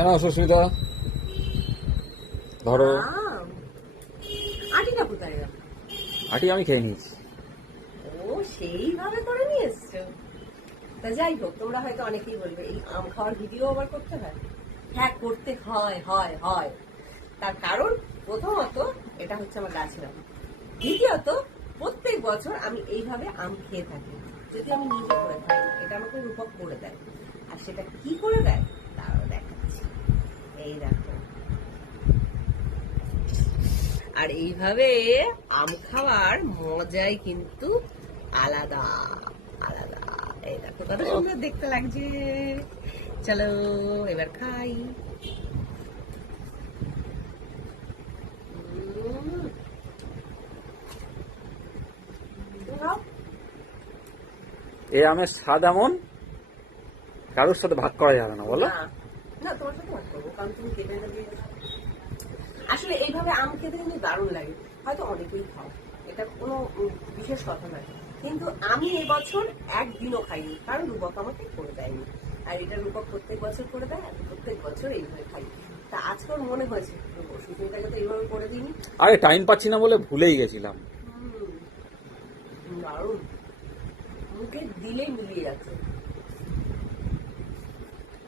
কেন সুস্মিতা ধরো আটিটা কোথায় গেল? আটি আমি খেয়ে নিয়েছি। ও সেইভাবে করে নিয়ে এসছো। তা যাই হোক, তোমরা হয়তো অনেকেই বলবে এই আম খাওয়ার ভিডিও আবার করতে হয়। হ্যাঁ, করতে হয় হয় হয়। তার কারণ প্রথমত এটা হচ্ছে আমার গাছের আম, দ্বিতীয়ত প্রত্যেক বছর আমি এইভাবে আম খেয়ে থাকি। যদি আমি নিজে করে খাই না, এটা আমাকে রূপক করে দেয়। আর সেটা কি করে দেয় তাও দেখাচ্ছি। এই দেখো, আর এইভাবে আম খাওয়ার মজাই কিন্তু আলাদা আলাদা। এই দেখো কত সুন্দর দেখতে লাগছে। চলো এবার খাই। এই আমের স্বাদ এমন কারোর সাথে ভাগ করা যাবে না, বলো? না, তোমার সাথে ভাগ করবো, কারণ তুমি কেটে এনে দিয়ে গেছো। আসলে এইভাবে আম খেতে কিন্তু দারুণ লাগে। হয়তো অনেকেই খাও, এটা কোনো বিশেষ কথা নয়, কিন্তু আমি এবছর একদিনও খাইনি, কারণ রূপক আমাকে করে দেয়নি। আর এটা রূপক প্রত্যেক বছর করে দেয়, আমি প্রত্যেক বছর এইভাবে খাই। তা আজকে ওর মনে হয়েছে সুস্মিতাকে তো এইভাবে করে দিইনি। আরে টাইম পাচ্ছি না বলে ভুলেই গেছিলাম। দারুণ, মুখে দিলেই মিলিয়ে যাচ্ছে।